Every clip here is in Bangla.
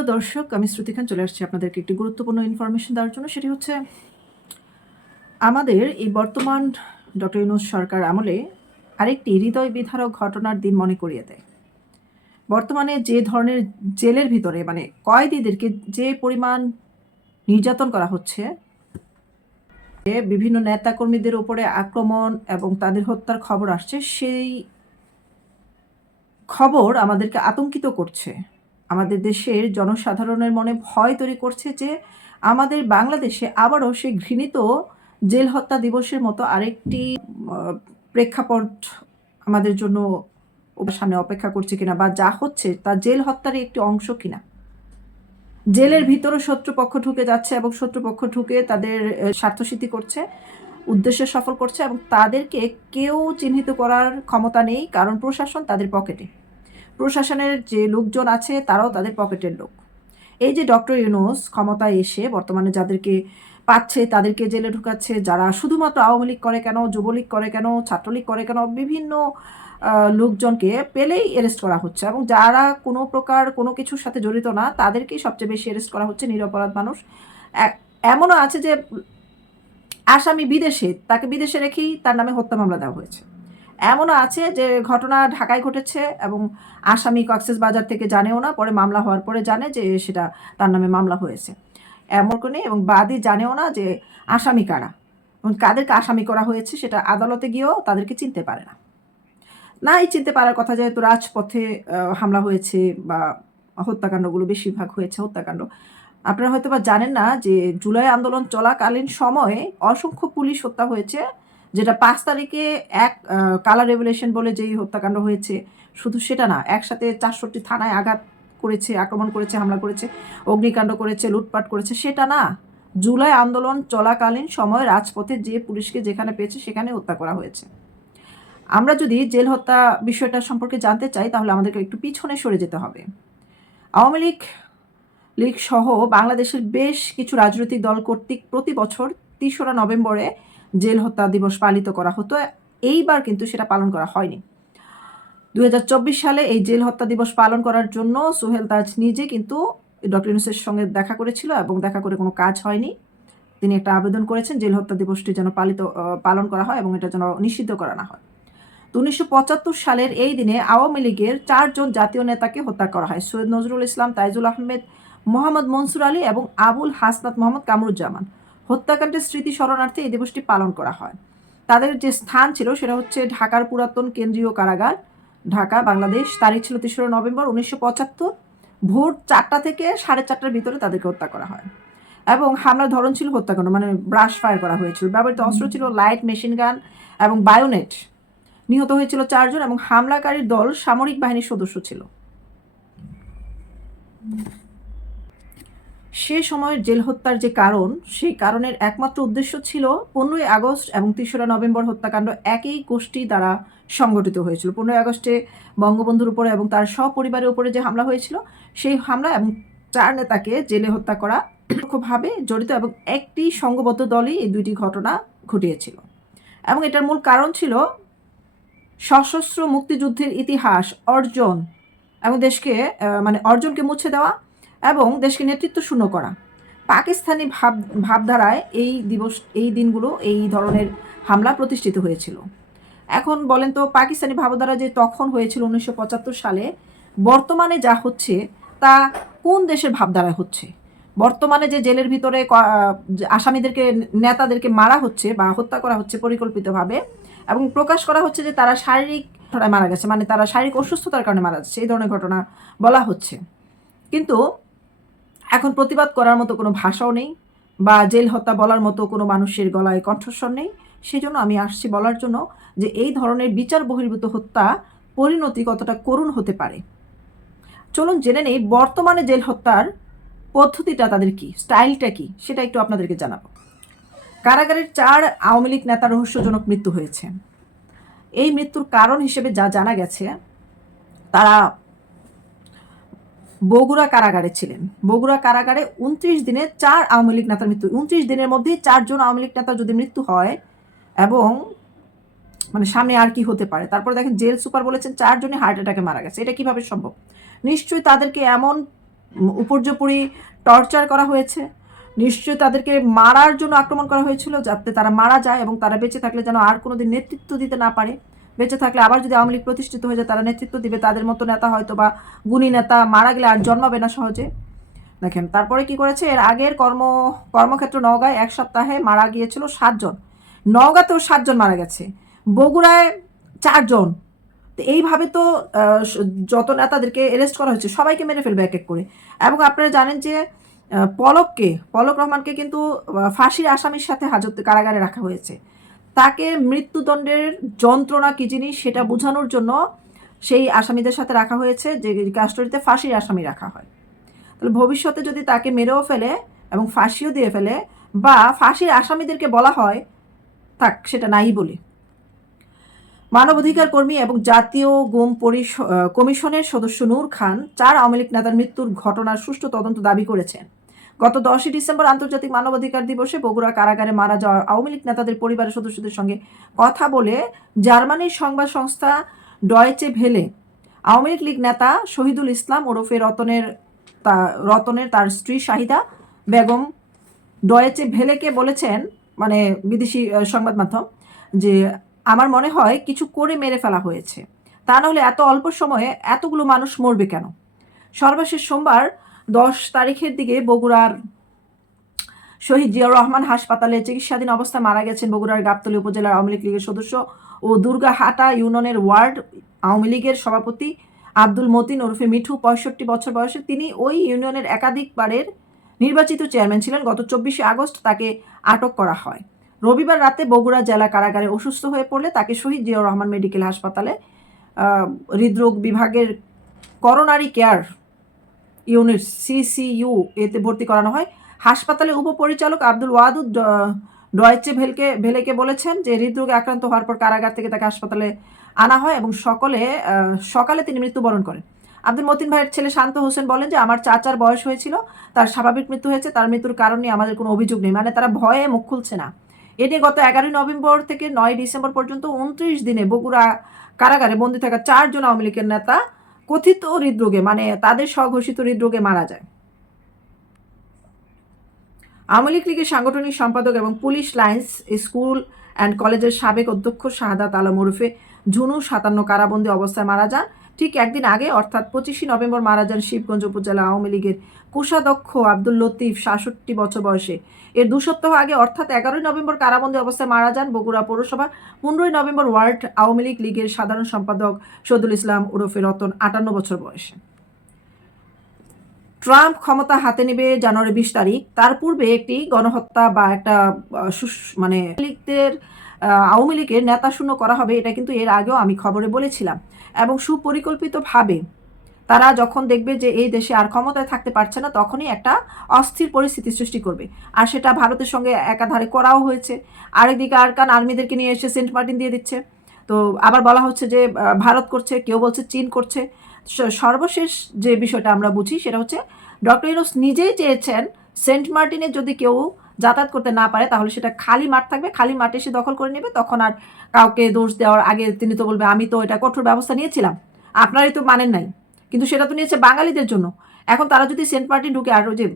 প্রিয় দর্শক, আমি শ্রুতি খান চলে আসছি আপনাদেরকে একটি গুরুত্বপূর্ণ ইনফরমেশন দেওয়ার জন্য। সেটি হচ্ছে, আমাদের এই বর্তমান ডক্টর ইউনুস সরকার আমলে আরেকটি হৃদয় বিধারক ঘটনার দিন মনে করিয়ে দেয়। বর্তমানে যে ধরনের জেলের ভিতরে মানে কয়েদিদেরকে যে পরিমাণ নির্যাতন করা হচ্ছে বিভিন্ন নেতাকর্মীদের উপরে আক্রমণ এবং তাদের হত্যার খবর আসছে, সেই খবর আমাদেরকে আতঙ্কিত করছে। আমাদের দেশের জনসাধারণের মনে ভয় তৈরি করছে যে আমাদের বাংলাদেশে আবারও সেই ঘৃণিত জেল হত্যা দিবসের মতো আরেকটি প্রেক্ষাপট আমাদের জন্য সামনে অপেক্ষা করছে কিনা বা যা হচ্ছে তা জেল হত্যারই একটি অংশ কিনা? জেলের ভিতরে শত্রুপক্ষ ঢুকে যাচ্ছে এবং শত্রুপক্ষ ঢুকে তাদের স্বার্থসিদ্ধি করছে, উদ্দেশ্য সফল করছে এবং তাদেরকে কেউ চিহ্নিত করার ক্ষমতা নেই, কারণ প্রশাসন তাদের পকেটে। প্রশাসনের যে লোকজন আছে, তারাও তাদের পকেটের লোক। এই যে ডক্টর ইউনুস ক্ষমতায় এসে বর্তমানে যাদেরকে পাচ্ছে, তাদেরকে জেলে ঢুকাচ্ছে, যারা শুধুমাত্র আওয়ামী লীগ করে কেন, যুবলীগ করে কেন, ছাত্রলীগ করে কেন, বিভিন্ন লোকজনকে পেলেই অ্যারেস্ট করা হচ্ছে এবং যারা কোনো প্রকার কোনো কিছুর সাথে জড়িত না, তাদেরকেই সবচেয়ে বেশি অ্যারেস্ট করা হচ্ছে নিরপরাধ মানুষ। এমনও আছে যে আসামি বিদেশে, তাকে বিদেশে রেখেই তার নামে হত্যা মামলা দেওয়া হয়েছে। এমনও আছে যে ঘটনা ঢাকায় ঘটেছে এবং আসামি কক্সেস বাজার থেকে জানেও না, পরে মামলা হওয়ার পরে জানে যে সেটা তার নামে মামলা হয়েছে। এমন করে এবং বাদী জানেও না যে আসামি কারা এবং কাদেরকে আসামি করা হয়েছে সেটা আদালতে গিয়েও তাদেরকে চিনতে পারে না। না এই চিনতে পারার কথা যেহেতু রাজপথে হামলা হয়েছে বা হত্যাকাণ্ডগুলো বেশিরভাগ হয়েছে, হত্যাকাণ্ড। আপনারা হয়তো বা জানেন না যে জুলাই আন্দোলন চলাকালীন সময়ে অসংখ্য পুলিশ হত্যা হয়েছে। যেটা পাঁচ তারিখে এক কালার রেভুলেশন বলে যেই হত্যাকাণ্ড হয়েছে, শুধু সেটা না, একসাথে চারষট্টি থানায় আঘাত করেছে, আক্রমণ করেছে, হামলা করেছে, অগ্নিকাণ্ড করেছে, লুটপাট করেছে, সেটা না। জুলাই আন্দোলন চলাকালীন সময় রাজপথে যে পুলিশকে যেখানে পেয়েছে সেখানে হত্যা করা হয়েছে। আমরা যদি জেল হত্যা বিষয়টা সম্পর্কে জানতে চাই, তাহলে আমাদেরকে একটু পিছনে সরে যেতে হবে। আওয়ামী লীগ লীগ সহ বাংলাদেশের বেশ কিছু রাজনৈতিক দল কর্তৃক প্রতি বছর তেসরা নভেম্বরে জেল হত্যা দিবস পালিত করা হতো, এইবার কিন্তু সেটা পালন করা হয়নি। দুই হাজার চব্বিশ সালে এই জেল হত্যা দিবস পালন করার জন্য সোহেল তাজ নিজে কিন্তু ডক্টর ইউনুসের সঙ্গে দেখা করেছিল এবং দেখা করে কোনো কাজ হয়নি। তিনি একটা আবেদন করেছেন, জেল হত্যা দিবসটি যেন পালিত পালন করা হয় এবং এটা যেন নিষিদ্ধ করা না হয়। তো উনিশশো পঁচাত্তর সালের এই দিনে আওয়ামী লীগের চারজন জাতীয় নেতাকে হত্যা করা হয়, সৈয়দ নজরুল ইসলাম, তাইজুল আহমেদ, মোহাম্মদ মনসুর আলী এবং আবুল হাসনাত মোহাম্মদ কামরুজ্জামান। হত্যাকাণ্ডের স্মৃতি স্মরণার্থে এই দিবসটি পালন করা হয়। তাদের যে স্থান ছিল সেটা হচ্ছে ঢাকার পুরাতন কেন্দ্রীয় কারাগার, ঢাকা, বাংলাদেশ। তারিখ ছিল তেসরা নভেম্বর উনিশশো পঁচাত্তর। ভোর চারটা থেকে সাড়ে চারটার ভিতরে তাদেরকে হত্যা করা হয়। এবং হামলার ধরন ছিল হত্যাকাণ্ড মানে ব্রাশ ফায়ার করা হয়েছিল। ব্যবহৃত অস্ত্র ছিল লাইট, মেশিন গান এবং বায়োনেট। নিহত হয়েছিল চারজন এবং হামলাকারীর দল সামরিক বাহিনীর সদস্য ছিল। সে সময়ের জেল হত্যার যে কারণ, সেই কারণের একমাত্র উদ্দেশ্য ছিল পনেরোই আগস্ট এবং তেসরা নভেম্বর হত্যাকাণ্ড একই গোষ্ঠী দ্বারা সংগঠিত হয়েছিল। পনেরোই আগস্টে বঙ্গবন্ধুর উপরে এবং তার সপরিবারের উপরে যে হামলা হয়েছিল, সেই হামলা এবং চার নেতাকে জেলে হত্যা করা পরোক্ষভাবে জড়িত এবং একটি সংঘবদ্ধ দলই এই দুইটি ঘটনা ঘটিয়েছিল। এবং এটার মূল কারণ ছিল সশস্ত্র মুক্তিযুদ্ধের ইতিহাস অর্জন এবং দেশকে মানে অর্জনকে মুছে দেওয়া এবং দেশকে নেতৃত্ব শূন্য করা। পাকিস্তানি ভাব, ভাবধারায় এই দিবস, এই দিনগুলো এই ধরনের হামলা প্রতিষ্ঠিত হয়েছিল। এখন বলেন তো, পাকিস্তানি ভাবধারা যে তখন হয়েছিল উনিশশো পঁচাত্তর সালে, বর্তমানে যা হচ্ছে তা কোন দেশের ভাবধারা হচ্ছে? বর্তমানে যে জেলের ভিতরে আসামিদেরকে, নেতাদেরকে মারা হচ্ছে বা হত্যা করা হচ্ছে পরিকল্পিতভাবে এবং প্রকাশ করা হচ্ছে যে তারা শারীরিক মারা গেছে মানে তারা শারীরিক অসুস্থতার কারণে মারা যাচ্ছে এই ধরনের ঘটনা বলা হচ্ছে। কিন্তু এখন প্রতিবাদ করার মতো কোনো ভাষাও নেই বা জেল হত্যা বলার মতো কোনো মানুষের গলায় কণ্ঠস্বর নেই। সেই জন্য আমি আসছি বলার জন্য যে এই ধরনের বিচার বহির্ভূত হত্যা পরিণতি কতটা করুণ হতে পারে। চলুন জেনে নেই বর্তমানে জেল হত্যার পদ্ধতিটা তাদের কি, স্টাইলটা কি, সেটা একটু আপনাদেরকে জানাব। কারাগারের চার আওয়ামী লীগ নেতা রহস্যজনক মৃত্যু হয়েছে। এই মৃত্যুর কারণ হিসেবে যা জানা গেছে, তারা বগুড়া কারাগারে ছিলেন। বগুড়া কারাগারে উনত্রিশ দিনে চার আওয়ামী লীগ নেতার মৃত্যু, উনত্রিশ দিনের মধ্যে চারজন আওয়ামী লীগ নেতার যদি মৃত্যু হয় এবং মানে সামনে আর কি হতে পারে, তারপরে দেখেন জেল সুপার বলেছেন চারজনই হার্ট অ্যাটাকে মারা গেছে। এটা কীভাবে সম্ভব? নিশ্চয়ই তাদেরকে এমন উপর্যপুরি টর্চার করা হয়েছে, নিশ্চয়ই তাদেরকে মারার জন্য আক্রমণ করা হয়েছিল যাতে তারা মারা যায় এবং তারা বেঁচে থাকলে যেন আর কোনোদিন নেতৃত্ব দিতে না পারে। বেঁচে থাকলে আবার যদি আওয়ামী লীগ প্রতিষ্ঠিত হয়ে যায়, তারা নেতৃত্ব দিবে, তাদের মতো নেতা হয়তো বা গুণী নেতা মারা গেলে আর জন্মাবে না সহজে। দেখেন, তারপরে কি করেছে? এর আগের কর্ম, কর্মক্ষেত্র নওগাঁয় এক সপ্তাহে মারা গিয়েছিল সাতজন। নওগাঁতেও সাতজন মারা গেছে। বগুড়ায় চারজন। তো এইভাবে তো যত নেতাদেরকে অ্যারেস্ট করা হয়েছে, সবাইকে মেরে ফেলবে এক এক করে। এবং আপনারা জানেন যে পলককে, পলক রহমানকে কিন্তু ফাঁসির আসামির সাথে হাজত, কারাগারে রাখা হয়েছে। তাকে মৃত্যুদণ্ডের যন্ত্রণা কি জিনিস সেটা বোঝানোর জন্য সেই আসামিদের সাথে রাখা হয়েছে, যে কাস্টডিতে ফাঁসির আসামি রাখা হয়। তাহলে ভবিষ্যতে যদি তাকে মেরেও ফেলে এবং ফাঁসিও দিয়ে ফেলে বা ফাঁসির আসামিদেরকে বলা হয়, থাক সেটা নাই বলি। মানবাধিকার কর্মী এবং জাতীয় গুম কমিশনের সদস্য নূর খান চার আওয়ামী লীগ নেতার মৃত্যুর ঘটনার সুষ্ঠু তদন্ত দাবি করেছেন। গত দশই ডিসেম্বর আন্তর্জাতিক মানবাধিকার দিবসে বগুড়া কারাগারে মারা যাওয়া আওয়ামী লীগ নেতাদের পরিবারের সদস্যদের সঙ্গে কথা বলে জার্মানির সংবাদ সংস্থা ডয়েচে ভেলে আওয়ামী লীগ নেতা শহীদুল ইসলাম ওরফে রতনের তা, রতনের তার স্ত্রী শাহিদা বেগম ডয়েচে ভেলেকে বলেছেন মানে বিদেশি সংবাদ মাধ্যম, যে আমার মনে হয় কিছু করে মেরে ফেলা হয়েছে। তা নাহলে এত অল্প সময়ে এতগুলো মানুষ মরবে কেন? সর্বশেষ সোমবার দশ তারিখের দিকে বগুড়ার শহীদ জিয়াউর রহমান হাসপাতালে চিকিৎসাধীন অবস্থায় মারা গেছেন বগুড়ার গাবতলী উপজেলার আওয়ামী লীগ লীগের সদস্য ও দুর্গাহাটা ইউনিয়নের ওয়ার্ড আওয়ামী লীগের সভাপতি আব্দুল মতিন ওরফে মিঠু, পঁয়ষট্টি বছর বয়সে তিনি ওই ইউনিয়নের একাধিকবারের নির্বাচিত চেয়ারম্যান ছিলেন। গত চব্বিশে আগস্ট তাকে আটক করা হয়। রবিবার রাতে বগুড়া জেলা কারাগারে অসুস্থ হয়ে পড়লে তাকে শহীদ জিয়াউর রহমান মেডিকেল হাসপাতালে হৃদরোগ বিভাগের করোনারি কেয়ার ইউনিট সিসিইউ এতে ভর্তি করানো হয়। হাসপাতালে উপপরিচালক আব্দুল ওয়াদুদ ডয়েচে ভেলকে, ভেলেকে বলেছেন যে, হৃদরোগে আক্রান্ত হওয়ার পর কারাগার থেকে তাকে হাসপাতালে আনা হয় এবং সকলে সকালে তিনি মৃত্যুবরণ করেন। আব্দুল মতিন ভাইয়ের ছেলে শান্ত হোসেন বলেন যে, আমার চাচার বয়স হয়েছিল, তার স্বাভাবিক মৃত্যু হয়েছে, তার মৃত্যুর কারণ নিয়ে আমাদের কোনো অভিযোগ নেই। মানে তারা ভয়ে মুখ খুলছে না। এ নিয়ে গত এগারোই নভেম্বর থেকে নয় ডিসেম্বর পর্যন্ত উনত্রিশ দিনে বগুড়া কারাগারে বন্দী থাকা চারজন আওয়ামী লীগের নেতা কথিত হৃদরোগে মানে তাদের স্বঘোষিত হৃদরোগে মারা যায়। আওয়ামী লীগ লীগের সাংগঠনিক সম্পাদক এবং পুলিশ লাইন্স স্কুল অ্যান্ড কলেজের সাবেক অধ্যক্ষ শাহাদাত আলম ওরফে ঝুনু সাতান্ন কারাবন্দী অবস্থায় মারা যান। ঠিক একদিন আগে, অর্থাৎ পঁচিশে নভেম্বর, মারা যান শিবগঞ্জ উপজেলা আওয়ামী লীগের কোষাধ্যক্ষ আব্দুল লতিফ, সাতষট্টি বছর বয়সে। এর দু সপ্তাহ আগে, অর্থাৎ এগারোই নভেম্বর কারাবন্দী অবস্থায় মারা যান বগুড়া পৌরসভা। পনেরোই নভেম্বর ওয়ার্ল্ড আওয়ামী লীগ লীগের সাধারণ সম্পাদক সদুল ইসলাম ওরফে রতন, আটান্ন বছর বয়সে। ট্রাম্প ক্ষমতা হাতে নেবে জানুয়ারি বিশ তারিখ। তার পূর্বে একটি গণহত্যা বা একটা মানে লীগদের আওয়ামী লীগের নেতা শূন্য করা হবে, এটা কিন্তু এর আগেও আমি খবরে বলেছিলাম। এবং সুপরিকল্পিতভাবে তারা যখন দেখবে যে এই দেশে আর ক্ষমতায় থাকতে পারছে না, তখনই একটা অস্থির পরিস্থিতি সৃষ্টি করবে। আর সেটা ভারতের সঙ্গে একাধারে করাও হয়েছে। আরেকদিকে আরকান আর্মিদেরকে নিয়ে এসে সেন্ট মার্টিন দিয়ে দিচ্ছে। তো আবার বলা হচ্ছে যে ভারত করছে, কেউ বলছে চীন করছে। সর্বশেষ যে বিষয়টা আমরা বুঝি, সেটা হচ্ছে ডক্টর ইউনুস নিজেই চেয়েছেন সেন্ট মার্টিনে যদি কেউ যাতায়াত করতে না পারে, তাহলে সেটা খালি মাঠ থাকবে। খালি মাঠে সে দখল করে নেবে, তখন আর কাউকে দোষ দেওয়ার আগে তিনি তো বলবে, আমি তো এটা কঠোর ব্যবস্থা নিয়েছিলাম। আপনারাই তো মানেন নাই। কিন্তু সেটা তো নিয়েছে বাঙালিদের জন্য। এখন তারা যদি সেন্ট মার্টিন ঢুকে আর যে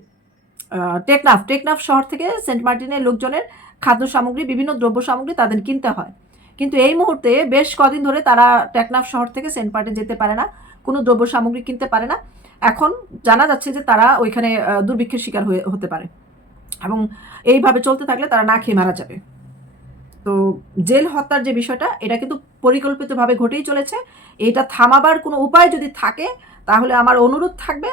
টেকনাফ টেকনাফ শহর থেকে সেন্ট মার্টিনের লোকজনের খাদ্য সামগ্রী, বিভিন্ন দ্রব্য সামগ্রী তাদের কিনতে হয়। কিন্তু এই মুহূর্তে বেশ কদিন ধরে তারা টেকনাফ শহর থেকে সেন্ট মার্টিন যেতে পারে না, কোনো দ্রব্য সামগ্রী কিনতে পারে না। এখন জানা যাচ্ছে যে তারা ওইখানে দুর্ভিক্ষের শিকার হয়ে, হতে পারে। এবং এইভাবে চলতে থাকলে তারা না খেয়ে মারা যাবে। তো জেল হত্যার যে বিষয়টা, এটা কিন্তু পরিকল্পিতভাবে ঘটেই চলেছে। এটা থামাবার কোনো উপায় যদি থাকে, তাহলে আমার অনুরোধ থাকবে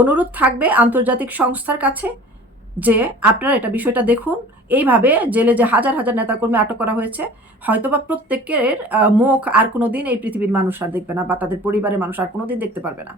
অনুরোধ থাকবে আন্তর্জাতিক সংস্থার কাছে যে আপনারা এটা বিষয়টা দেখুন। এইভাবে জেলে যে হাজার হাজার নেতাকর্মী আটক করা হয়েছে, হয়তোবা প্রত্যেকের মুখ আর কোনো দিন এই পৃথিবীর মানুষ আর দেখবে না বা তাদের পরিবারের মানুষ আর কোনো দিন দেখতে পারবে না।